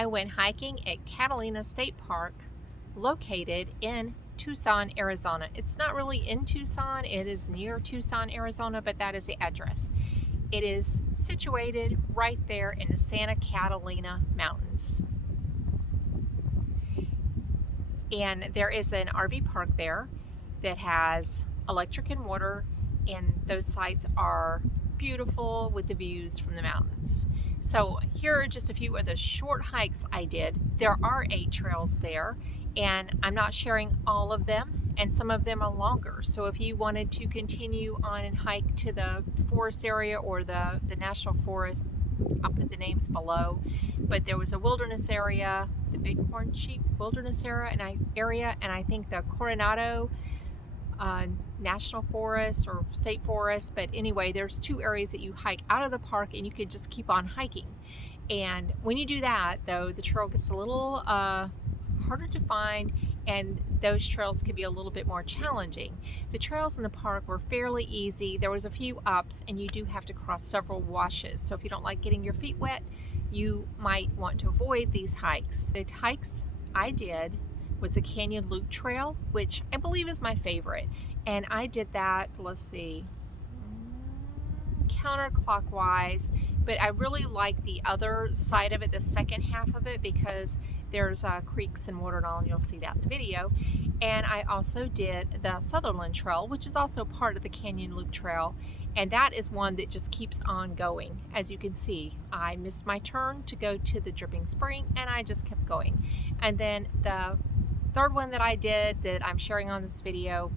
I went hiking at Catalina State Park, located in Tucson, Arizona. It's not really in Tucson, it is near Tucson, Arizona, but that is the address. It is situated right there in the Santa Catalina Mountains. And there is an RV park there that has electric and water, and those sites are beautiful with the views from the mountains. So here are just a few of the short hikes I did. There are 8 trails there, and I'm not sharing all of them, and some of them are longer. So if you wanted to continue on and hike to the forest area or the national forest, I'll put the names below. But there was a wilderness area, the Bighorn wilderness area, and I think the Coronado National Forest or State Forest. But anyway, there's 2 areas that you hike out of the park, and you could just keep on hiking. And when you do that, though, the trail gets a little harder to find, and those trails can be a little bit more challenging. The trails in the park were fairly easy. There was a few ups, and you do have to cross several washes. So if you don't like getting your feet wet, you might want to avoid these hikes. The hikes I did was the Canyon Loop Trail, which I believe is my favorite. And I did that, let's see, counterclockwise, but I really like the other side of it, the second half of it, because there's creeks and water and all, and you'll see that in the video. And I also did the Sutherland Trail, which is also part of the Canyon Loop Trail, and that is one that just keeps on going. As you can see, I missed my turn to go to the dripping spring, and I just kept going. And then the third one that I did that I'm sharing on this video,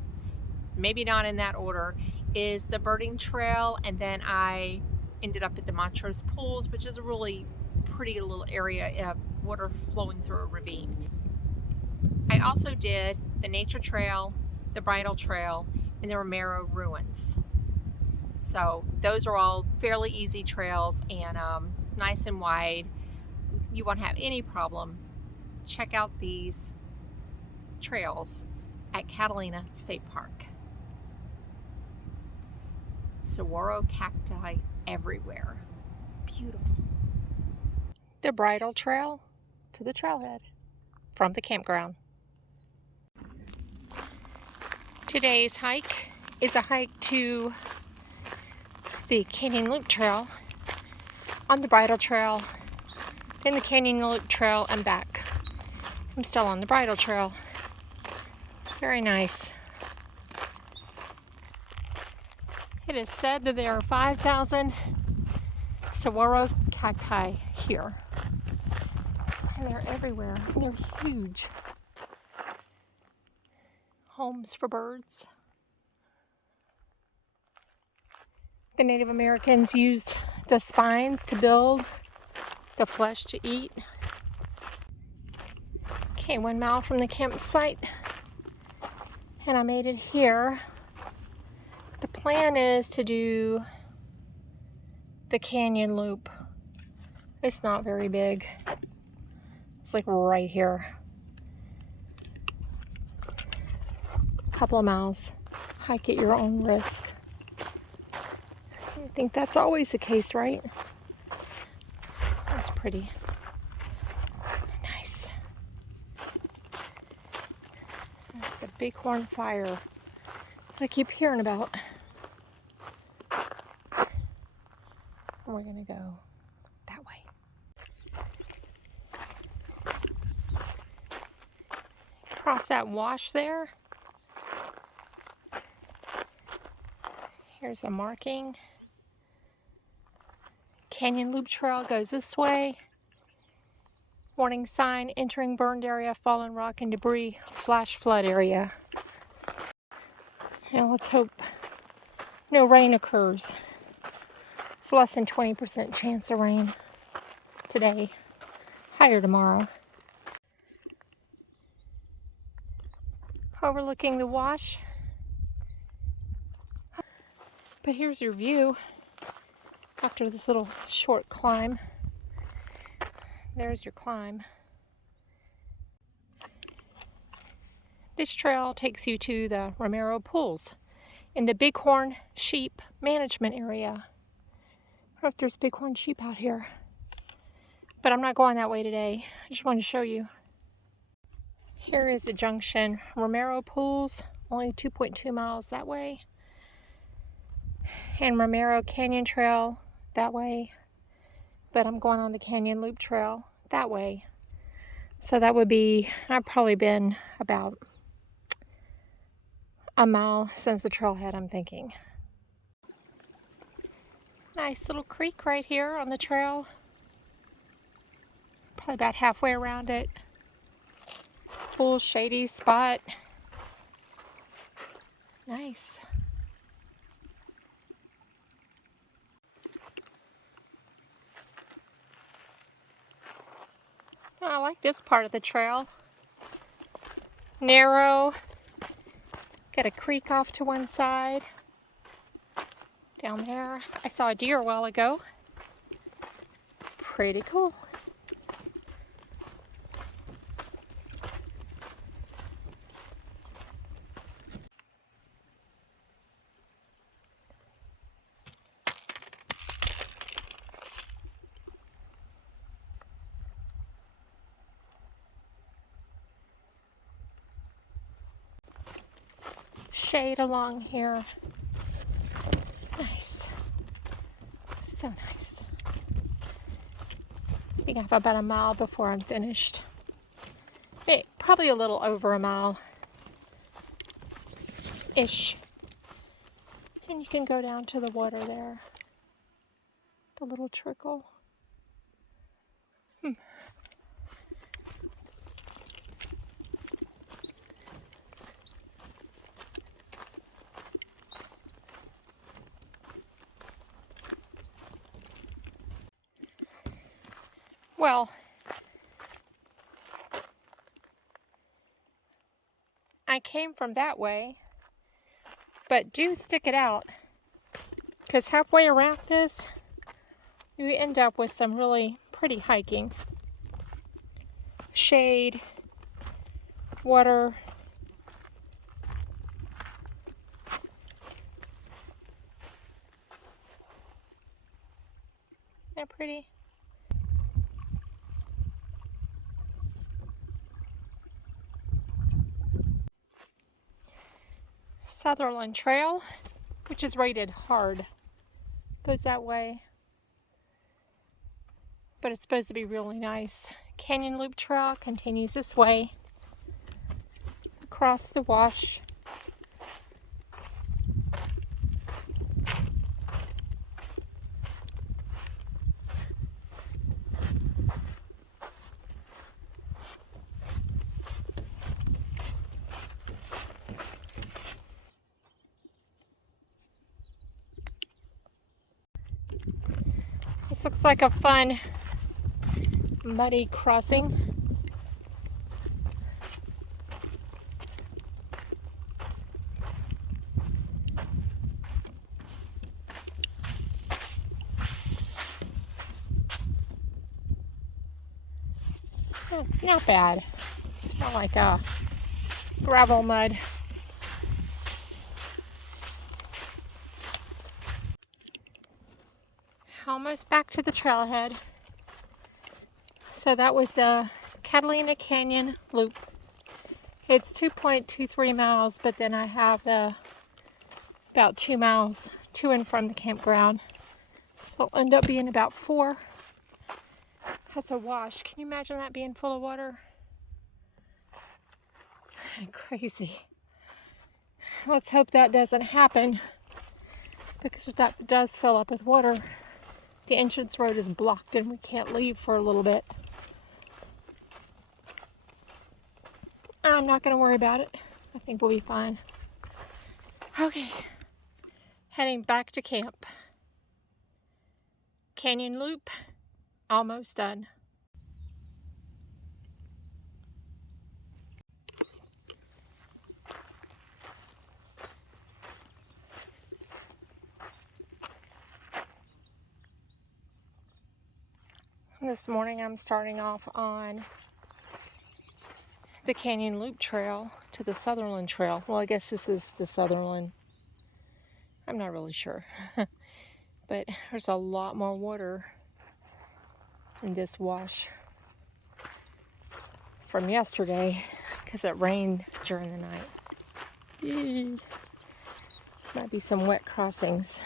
maybe not in that order, is the birding trail, and then I ended up at the Montrose pools, which is a really pretty little area of water flowing through a ravine. I also did the nature trail, the Bridle trail, and the Romero ruins. So those are all fairly easy trails and nice and wide. You won't have any problem. Check out these trails at Catalina State Park. Saguaro cacti everywhere. Beautiful. The Bridle trail to the trailhead from the campground. Today's hike is a hike to the Canyon Loop Trail, on the Bridle Trail, then the Canyon Loop Trail, and back. I'm still on the Bridle Trail. Very nice. It is said that there are 5,000 saguaro cacti here. And they're everywhere. And they're huge. Homes for birds. The Native Americans used the spines to build, the flesh to eat. Okay, 1 mile from the campsite, and I made it here. The plan is to do the canyon loop. It's not very big. It's like right here. A couple of miles. Hike at your own risk. I think that's always the case, right? That's pretty. Nice. That's the Bighorn fire that I keep hearing about. And we're gonna go that way. Cross that wash there. Here's a marking. Canyon Loop Trail goes this way. Warning sign, entering burned area, fallen rock and debris, flash flood area. Now let's hope no rain occurs. It's less than 20% chance of rain today, higher tomorrow. Overlooking the wash. But here's your view after this little short climb. There's your climb. This trail takes you to the Romero pools in the Bighorn sheep management area. I don't know if there's bighorn sheep out here, But I'm not going that way today. I just wanted to show you. Here is the junction. Romero Pools, only 2.2 miles that way. And Romero Canyon Trail that way. But I'm going on the Canyon Loop Trail that way. So that would be, I've probably been about a mile since the trailhead, I'm thinking. Nice little creek right here on the trail. Probably about halfway around it. Full shady spot. Nice. Oh, I like this part of the trail. Narrow. Got a creek off to one side. Down there. I saw a deer a while ago. Pretty cool. Shade along here. Nice. So nice. I think I have about a mile before I'm finished. Probably a little over a mile-ish. And you can go down to the water there. The little trickle. Well, I came from that way, but do stick it out, because halfway around this, you end up with some really pretty hiking. Shade, water. Isn't that pretty? Sutherland Trail, which is rated hard, goes that way, but it's supposed to be really nice. Canyon Loop Trail continues this way across the wash. This looks like a fun muddy crossing. Oh, not bad. It's more like a gravel mud. Almost back to the trailhead. So that was the Catalina Canyon Loop. It's 2.23 miles, but then I have about 2 miles to and from the campground. So it'll end up being about 4. That's a wash. Can you imagine that being full of water? Crazy. Let's hope that doesn't happen, because if that does fill up with water, the entrance road is blocked and we can't leave for a little bit. I'm not going to worry about it. I think we'll be fine. Okay. Heading back to camp. Canyon Loop, almost done. This morning I'm starting off on the Canyon Loop Trail to the Sutherland Trail. Well, I guess this is the Sutherland. I'm not really sure. But there's a lot more water in this wash from yesterday because it rained during the night. Eee. Might be some wet crossings.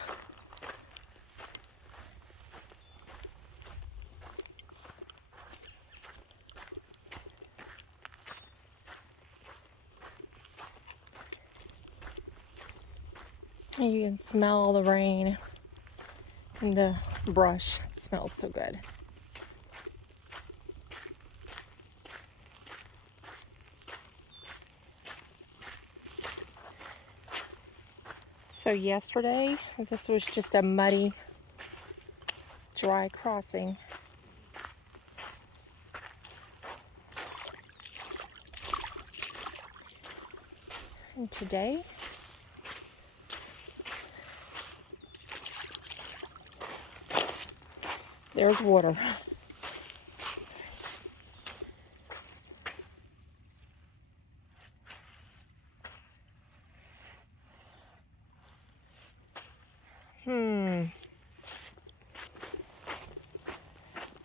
And you can smell the rain and the brush. It smells so good. So yesterday, this was just a muddy, dry crossing. And today, there's water.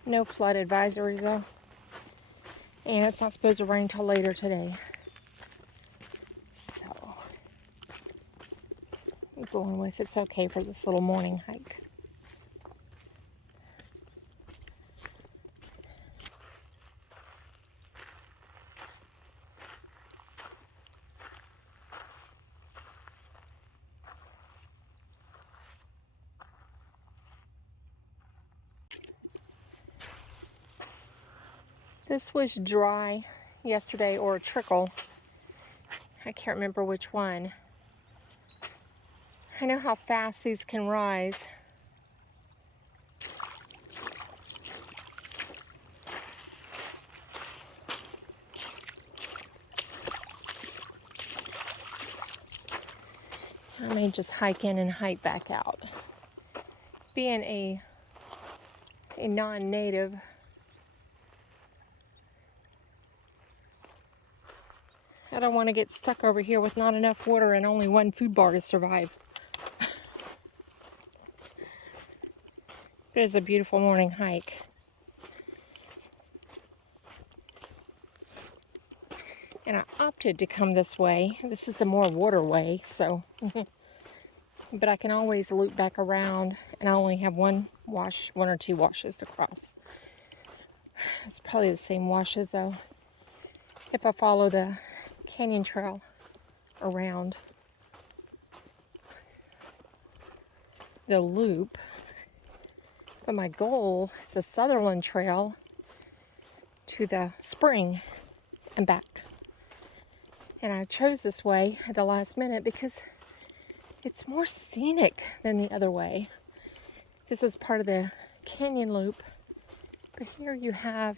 No flood advisories though. And it's not supposed to rain till later today. So, I'm going with it's okay for this little morning hike. This was dry yesterday, or a trickle. I can't remember which one. I know how fast these can rise. I may just hike in and hike back out. Being a non-native, I don't want to get stuck over here with not enough water and only one food bar to survive. It is a beautiful morning hike. And I opted to come this way. This is the more water way, so. But I can always loop back around, and I only have one or two washes to cross. It's probably the same washes though. If I follow the canyon trail around the loop. But my goal is the Sutherland Trail to the spring and back. And I chose this way at the last minute because it's more scenic than the other way. This is part of the canyon loop. But here you have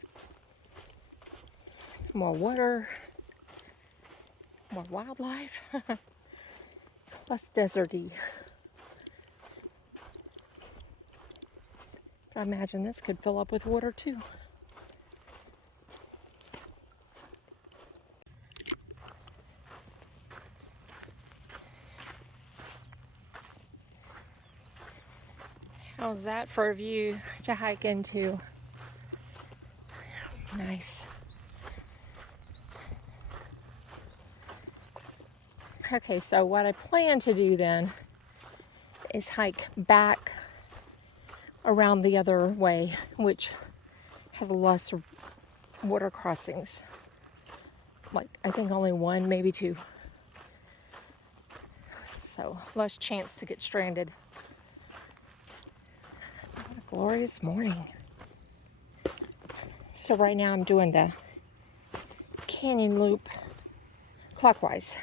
more water, more wildlife, less deserty. I imagine this could fill up with water too. How's that for a view to hike into? Nice. Okay, so what I plan to do then is hike back around the other way, which has less water crossings. Like, I think only one, maybe two. So, less chance to get stranded. What a glorious morning. So right now I'm doing the canyon loop clockwise.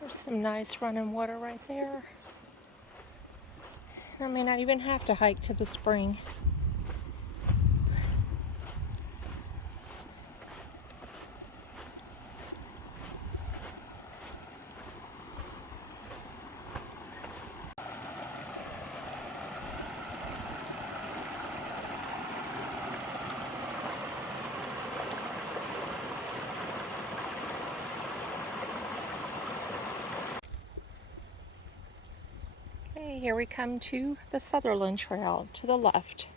There's some nice running water right there. I may not even have to hike to the spring. Okay, here we come to the Sutherland Trail to the left.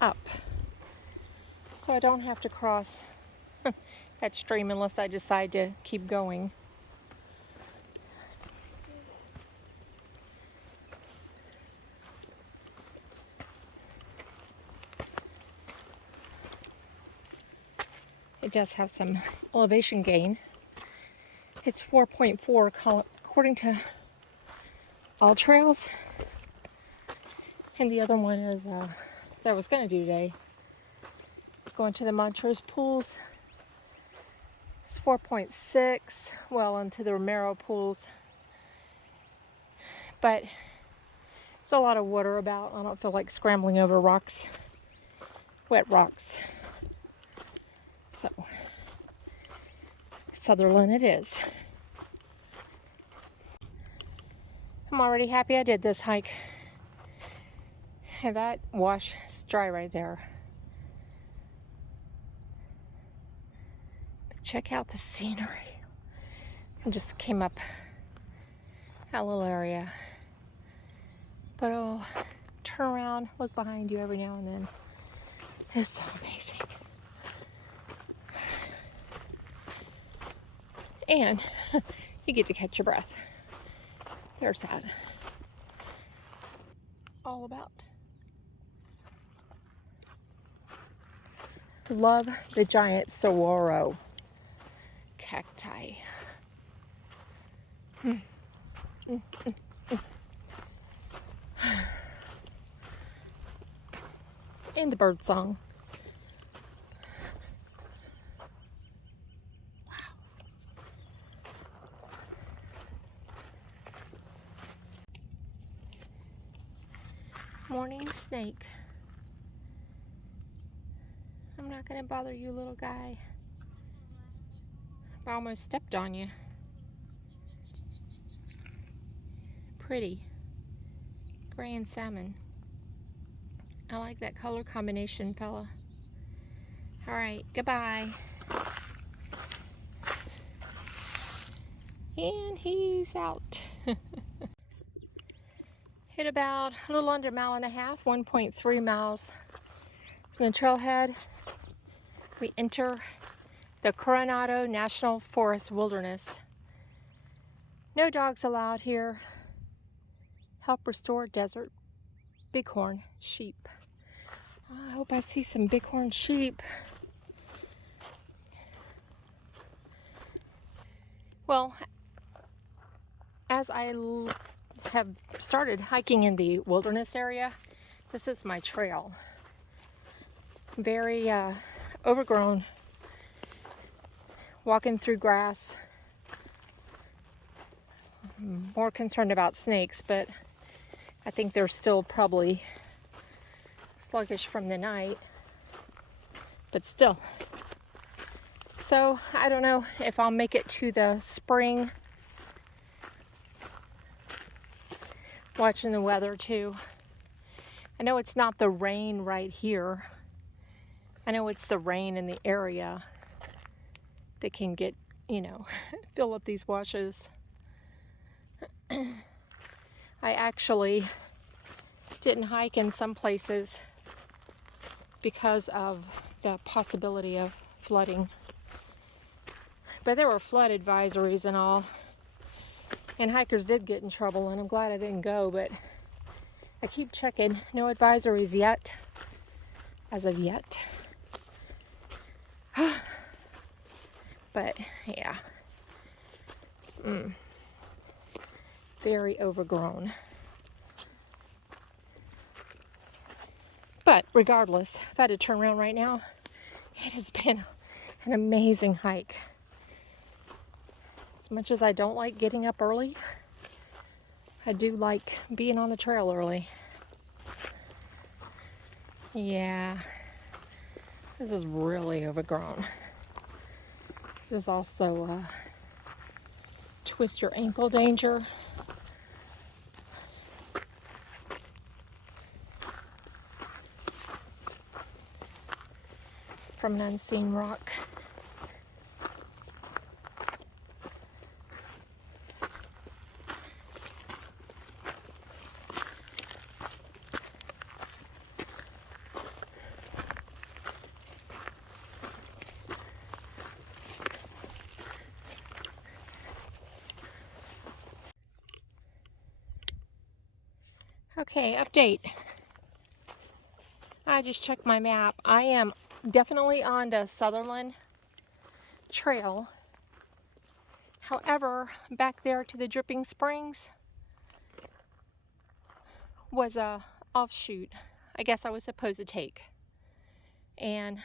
Up. So I don't have to cross that stream unless I decide to keep going. It does have some elevation gain. It's 4.4 according to All Trails. And the other one is that I was going to do today. Going to the Montrose pools. It's 4.6, well into the Romero pools. But it's a lot of water about. I don't feel like scrambling over rocks, wet rocks. So, Sutherland it is. I'm already happy I did this hike. And that wash is dry right there. But check out the scenery. I just came up that little area. But oh, turn around, look behind you every now and then. It's so amazing. And you get to catch your breath. There's that. All about. Love the giant Saguaro cacti. And the bird song. Morning snake. I'm not gonna bother you, little guy. I almost stepped on you. Pretty. Gray and salmon. I like that color combination, fella. Alright, goodbye. And he's out. Hit about a little under a mile and a half, 1.3 miles from the trailhead. We enter the Coronado National Forest wilderness. No dogs allowed here. Help restore desert bighorn sheep. I hope I see some bighorn sheep. Well, as I have started hiking in the wilderness area, this is my trail. Very overgrown, walking through grass. I'm more concerned about snakes, but I think they're still probably sluggish from the night, but still. So I don't know if I'll make it to the spring. Watching the weather too. I know it's not the rain right here. I know it's the rain in the area that can get, fill up these washes. I actually didn't hike in some places because of the possibility of flooding. But there were flood advisories and all. And hikers did get in trouble, and I'm glad I didn't go, but I keep checking. No advisories yet, as of yet. But, yeah. Very overgrown. But regardless, if I had to turn around right now, it has been an amazing hike. As much as I don't like getting up early, I do like being on the trail early. Yeah, this is really overgrown. This is also twist your ankle danger. From an unseen rock. Okay, update. I just checked my map. I am definitely on the Sutherland Trail. However, back there to the Dripping Springs was a offshoot I guess I was supposed to take. And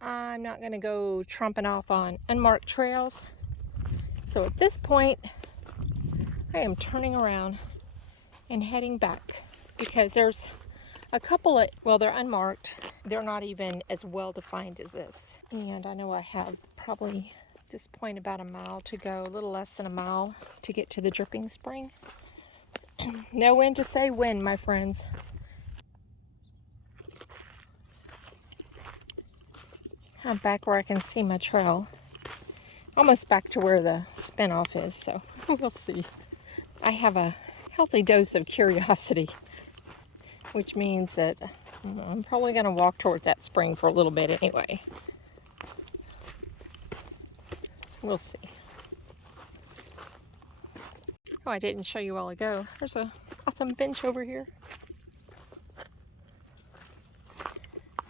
I'm not going to go tromping off on unmarked trails. So at this point, I am turning around and heading back because there's a couple of, well, they're unmarked. They're not even as well defined as this. And I know I have probably at this point about a mile to go, a little less than a mile to get to the Dripping Spring. Know when to say when, my friends. I'm back where I can see my trail. Almost back to where the spinoff is, so we'll see. I have a healthy dose of curiosity, which means that I'm probably going to walk towards that spring for a little bit anyway. We'll see. Oh, I didn't show you a while ago. There's a awesome bench over here.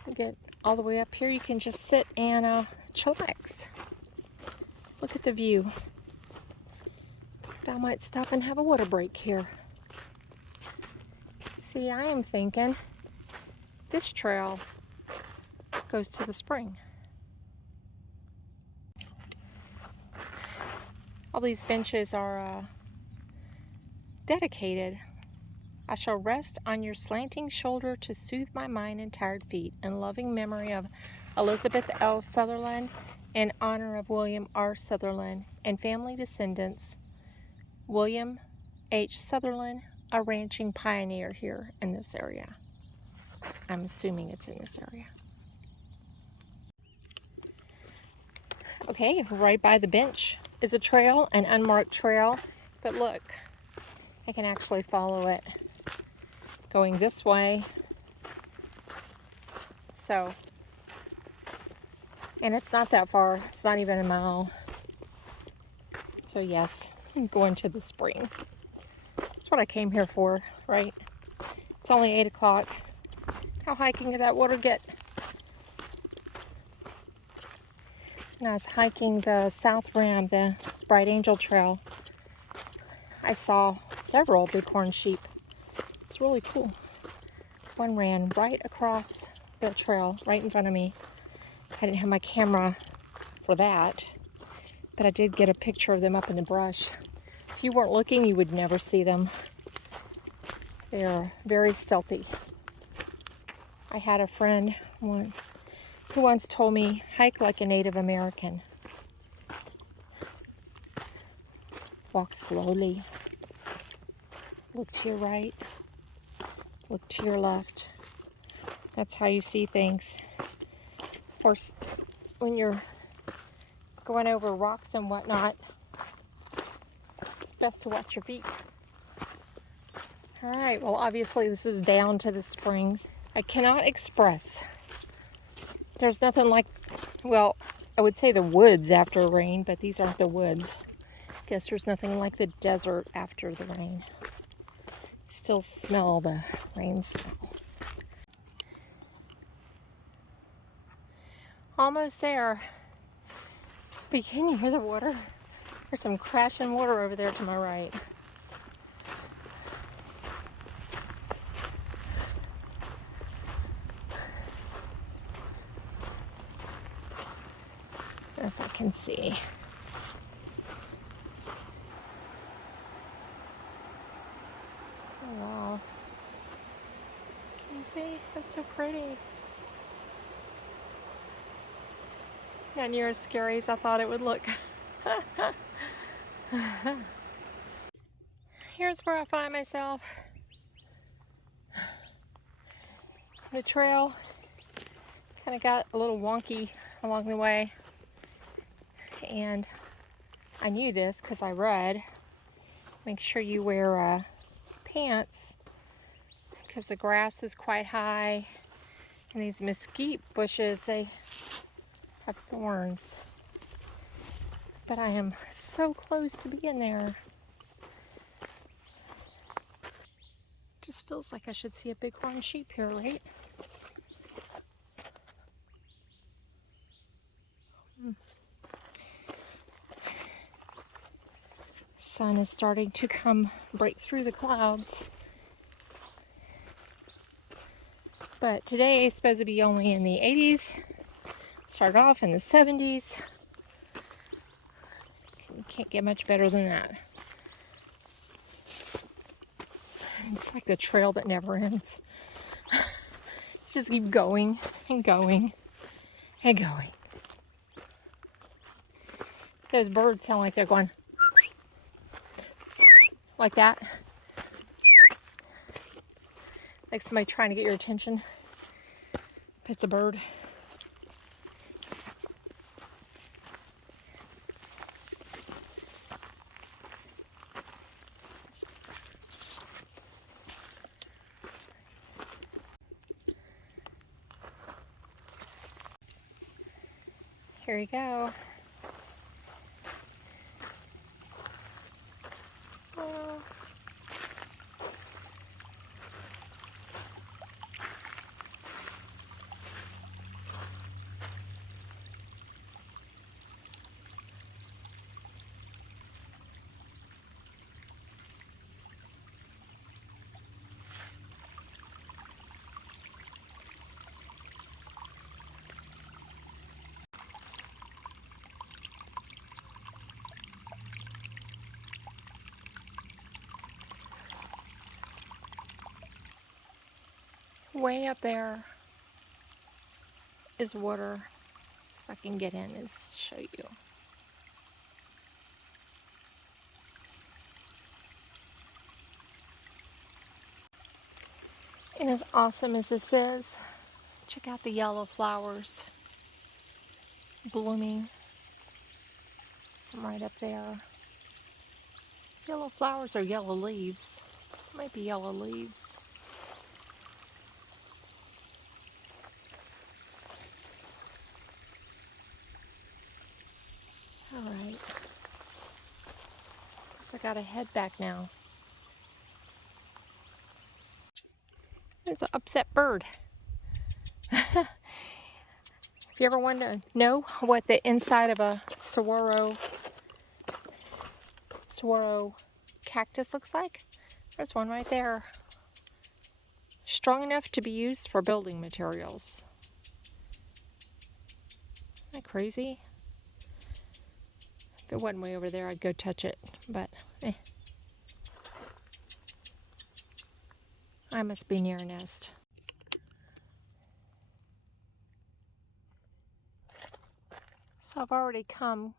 You get all the way up here, you can just sit and chillax. Look at the view. I might stop and have a water break here. See, I am thinking this trail goes to the spring. All these benches are dedicated. I shall rest on your slanting shoulder to soothe my mind and tired feet, in loving memory of Elizabeth L. Sutherland, in honor of William R. Sutherland and family descendants. William H. Sutherland, a ranching pioneer here in this area. I'm assuming it's in this area. Okay, right by the bench is a trail, an unmarked trail, but look, I can actually follow it going this way. So, and it's not that far, it's not even a mile. So yes, I'm going to the spring. That's what I came here for, right? It's only 8 o'clock. How hiking did that water get? When I was hiking the South Rim, the Bright Angel Trail, I saw several bighorn sheep. It's really cool. One ran right across the trail, right in front of me. I didn't have my camera for that, but I did get a picture of them up in the brush. If you weren't looking, you would never see them. They're very stealthy. I had a friend who once told me, hike like a Native American. Walk slowly. Look to your right. Look to your left. That's how you see things. Of course, when you're going over rocks and whatnot, it's best to watch your feet. All right, well, obviously this is down to the springs. I cannot express. There's nothing like, well, I would say the woods after rain, but these aren't the woods. Guess there's nothing like the desert after the rain. Still smell the rain smell. Almost there. But can you hear the water? There's some crashing water over there to my right. I don't know if I can see. Oh, wow. Can you see? That's so pretty. Not near as scary as I thought it would look. Here's where I find myself. The trail kind of got a little wonky along the way. And I knew this because I read, make sure you wear pants because the grass is quite high. And these mesquite bushes, they have thorns. But I am so close to being there. This feels like I should see a bighorn sheep here, right? Sun is starting to break through the clouds. But today is supposed to be only in the 80s. Started off in the 70s. Can't get much better than that. It's like the trail that never ends. Just keep going and going and going. Those birds sound like they're going like that. Like somebody trying to get your attention. If it's a bird. Here you go. Oh. Way up there is water. Let's see if I can get in and show you. And as awesome as this is, check out the yellow flowers blooming. Some right up there. Yellow flowers or yellow leaves. Might be yellow leaves. Alright. Guess I gotta head back now. It's an upset bird. If you ever want to know what the inside of a saguaro cactus looks like, there's one right there. Strong enough to be used for building materials. Isn't that crazy? If it wasn't way over there, I'd go touch it, but I must be near a nest. So I've already come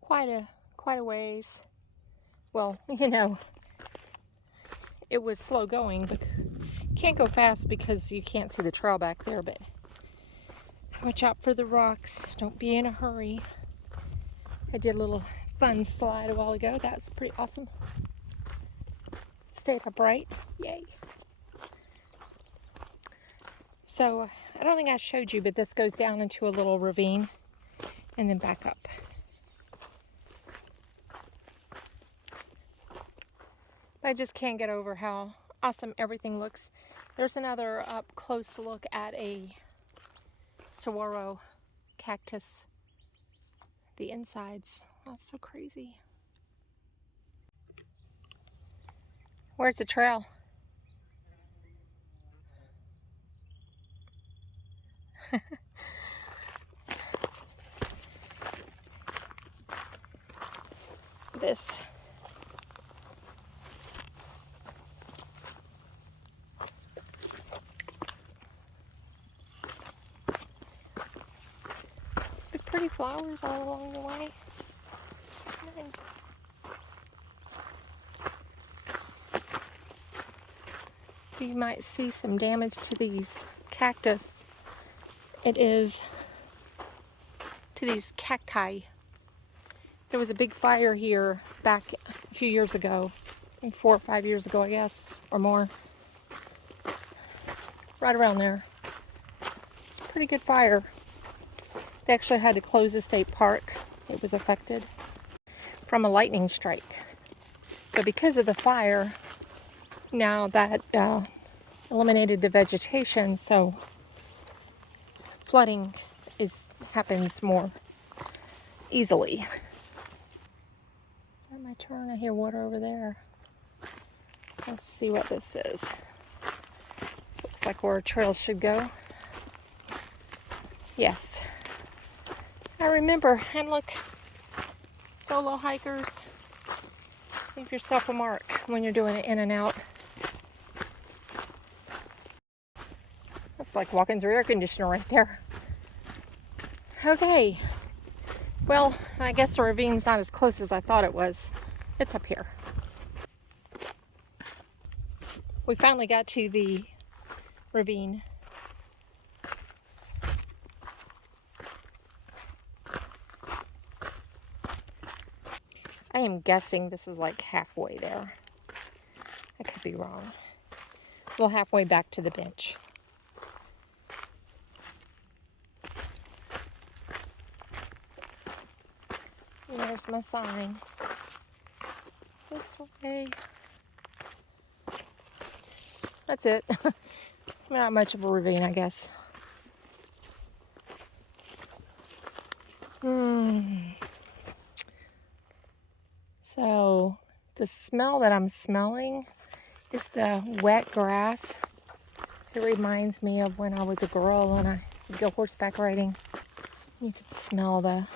quite a ways. Well, you know, it was slow going, but can't go fast because you can't see the trail back there, but watch out for the rocks. Don't be in a hurry. I did a little fun slide a while ago. That's pretty awesome. Stayed upright. Yay. So, I don't think I showed you, but this goes down into a little ravine and then back up. I just can't get over how awesome everything looks. There's another up close look at a saguaro cactus. The insides. That's so crazy. Where's the trail? This. The pretty flowers all along the way. Nice. So you might see some damage to these cactus. It is to these cacti. There was a big fire here back a few years ago, 4 or 5 years ago, I guess, or more. Right around there. It's a pretty good fire. They actually had to close the state park. It was affected from a lightning strike. But because of the fire, Now that eliminated the vegetation, so flooding happens more easily. Is that my turn? I hear water over there. Let's see what this is. This looks like where a trail should go. Yes. I remember. And look, solo hikers, leave yourself a mark when you're doing it in and out. That's like walking through air conditioner right there. Okay. Well, I guess the ravine's not as close as I thought it was. It's up here. We finally got to the ravine. I am guessing this is like halfway there. I could be wrong. Well, halfway back to the bench. There's my sign. This way. That's it. Not much of a ravine, I guess. So, the smell that I'm smelling is the wet grass. It reminds me of when I was a girl and I would go horseback riding. You could smell the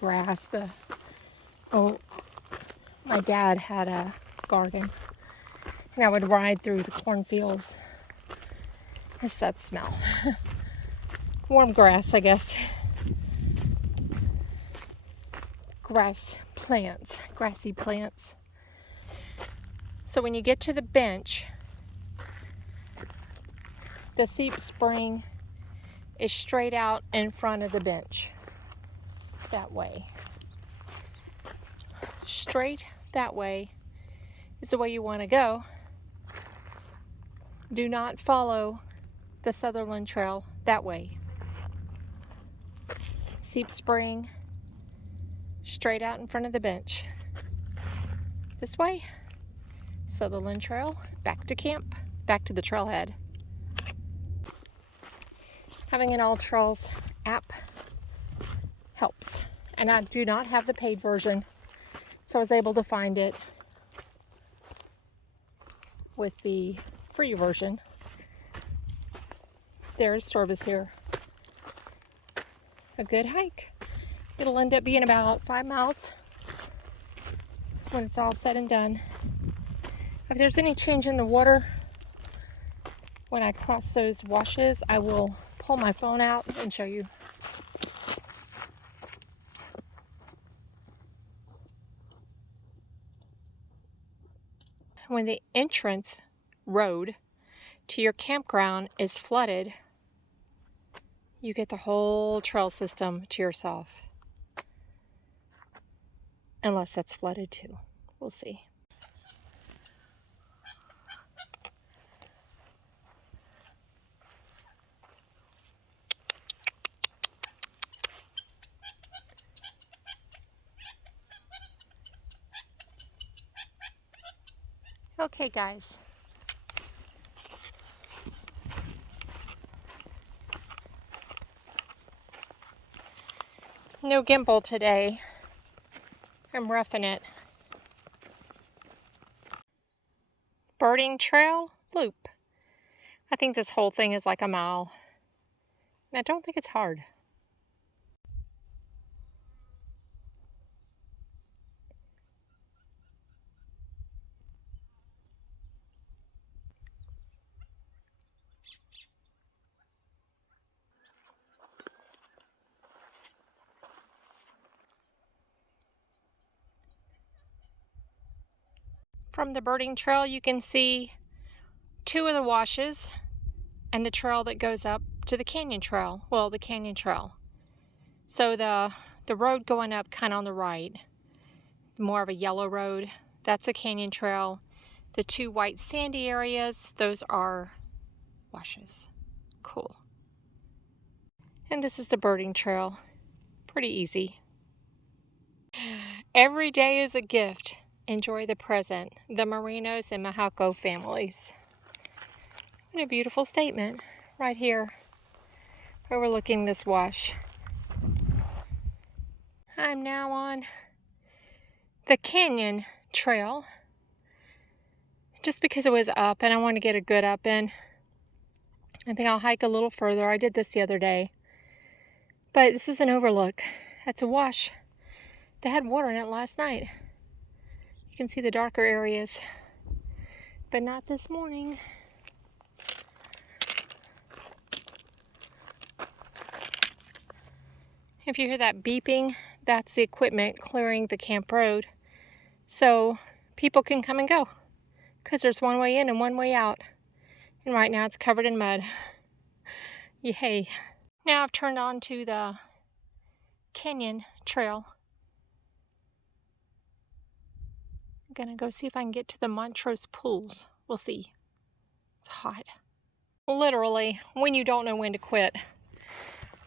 grass. My dad had a garden, and I would ride through the cornfields. It's that smell. Warm grass, I guess. Grassy plants. So when you get to the bench, the seep spring is straight out in front of the bench. That way. Straight that way is the way you want to go. Do not follow the Sutherland Trail that way. Seep spring straight out in front of the bench. This way, Sutherland Trail, back to camp, back to the trailhead. Having an All Trails app helps. And I do not have the paid version, so I was able to find it with the free version. There's service here. A good hike. It'll end up being about 5 miles when it's all said and done. If there's any change in the water when I cross those washes, I will pull my phone out and show you. When the entrance road to your campground is flooded, you get the whole trail system to yourself. Unless that's flooded too. We'll see. Okay, guys. No gimbal today. I'm roughing it. Birding trail loop. I think this whole thing is like a mile. And I don't think it's hard. From the birding trail, you can see 2 of the washes and the trail that goes up to the canyon trail. Well, the canyon trail. So the road going up kind of on the right, more of a yellow road, that's a canyon trail. The 2 white sandy areas, those are washes. Cool. And this is the birding trail. Pretty easy. Every day is a gift. enjoy the present, the Merinos and Mahaco families. What a beautiful statement right here, overlooking this wash. I'm now on the Canyon Trail, just because it was up and I want to get a good up in. I think I'll hike a little further. I did this the other day. But this is an overlook. That's a wash. They had water in it last night. You can see the darker areas, but not this morning. If you hear that beeping, that's the equipment clearing the camp road so people can come and go, because there's one way in and one way out. And right now it's covered in mud. Yay. Now I've turned on to the Canyon Trail. I'm gonna go see if I can get to the Montrose pools. We'll see. It's hot. Literally, when you don't know when to quit.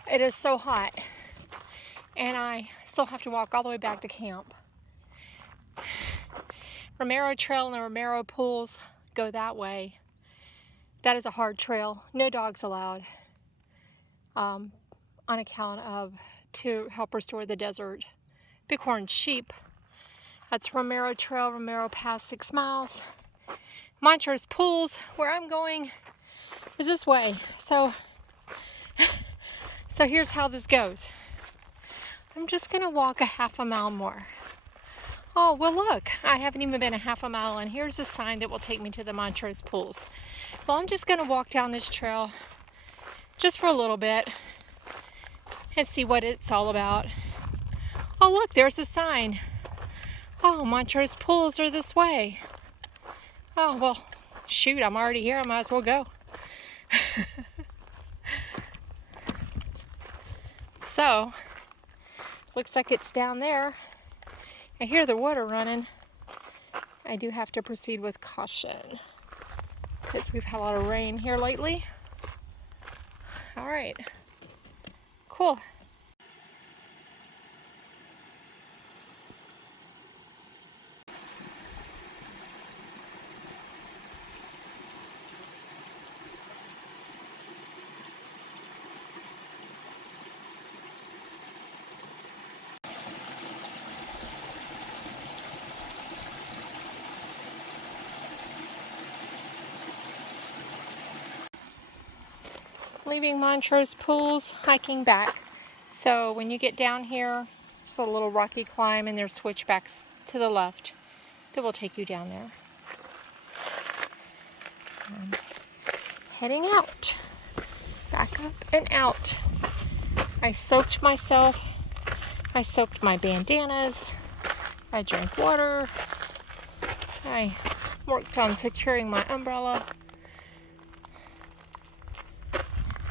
It is so hot. And I still have to walk all the way back to camp. Romero Trail and the Romero pools go that way. That is a hard trail. No dogs allowed. On account of to help restore the desert. Bighorn sheep. That's Romero Trail, Romero Pass, 6 miles. Montrose pools, where I'm going, is this way. So here's how this goes. I'm just gonna walk a half a mile more. Oh, well look, I haven't even been a half a mile, and here's a sign that will take me to the Montrose pools. Well, I'm just gonna walk down this trail just for a little bit and see what it's all about. Oh look, there's a sign. Oh, Montrose pools are this way. Oh, well, shoot, I'm already here. I might as well go. So, looks like it's down there. I hear the water running. I do have to proceed with caution because we've had a lot of rain here lately. All right, cool. Leaving Montrose pools, hiking back. So when you get down here, it's a little rocky climb and there's switchbacks to the left that will take you down there. Heading out, back up and out. I soaked myself. I soaked my bandanas. I drank water. I worked on securing my umbrella.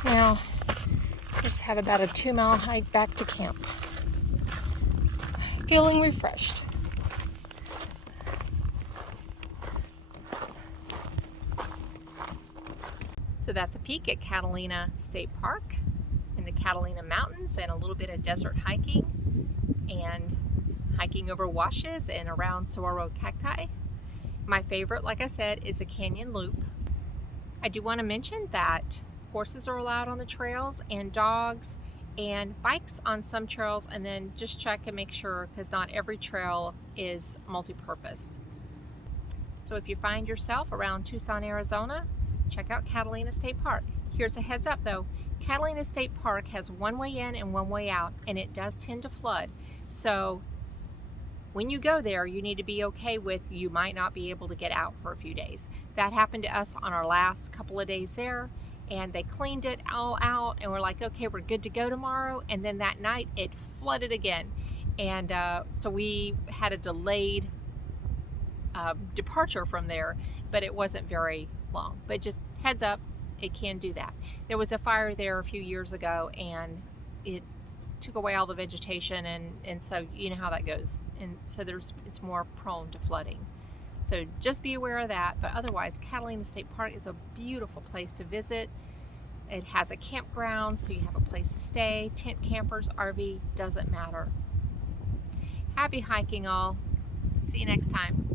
Now, I just have about a 2-mile hike back to camp. Feeling refreshed. So that's a peek at Catalina State Park in the Catalina Mountains, and a little bit of desert hiking and hiking over washes and around saguaro cacti. My favorite, like I said, is a canyon loop. I do want to mention that horses are allowed on the trails, and dogs, and bikes on some trails, and then just check and make sure, because not every trail is multi-purpose. So if you find yourself around Tucson, Arizona, check out Catalina State Park. Here's a heads up though, Catalina State Park has one way in and one way out, and it does tend to flood. So when you go there, you need to be okay with you might not be able to get out for a few days. That happened to us on our last couple of days there. And they cleaned it all out, and we're like, okay, we're good to go tomorrow. And then that night it flooded again, and so we had a delayed departure from there, but it wasn't very long. But just heads up, it can do that. There was a fire there a few years ago, and it took away all the vegetation, and so you know how that goes, and so it's more prone to flooding. So just be aware of that. But otherwise, Catalina State Park is a beautiful place to visit. It has a campground, so you have a place to stay. Tent campers, RV, doesn't matter. Happy hiking all. See you next time.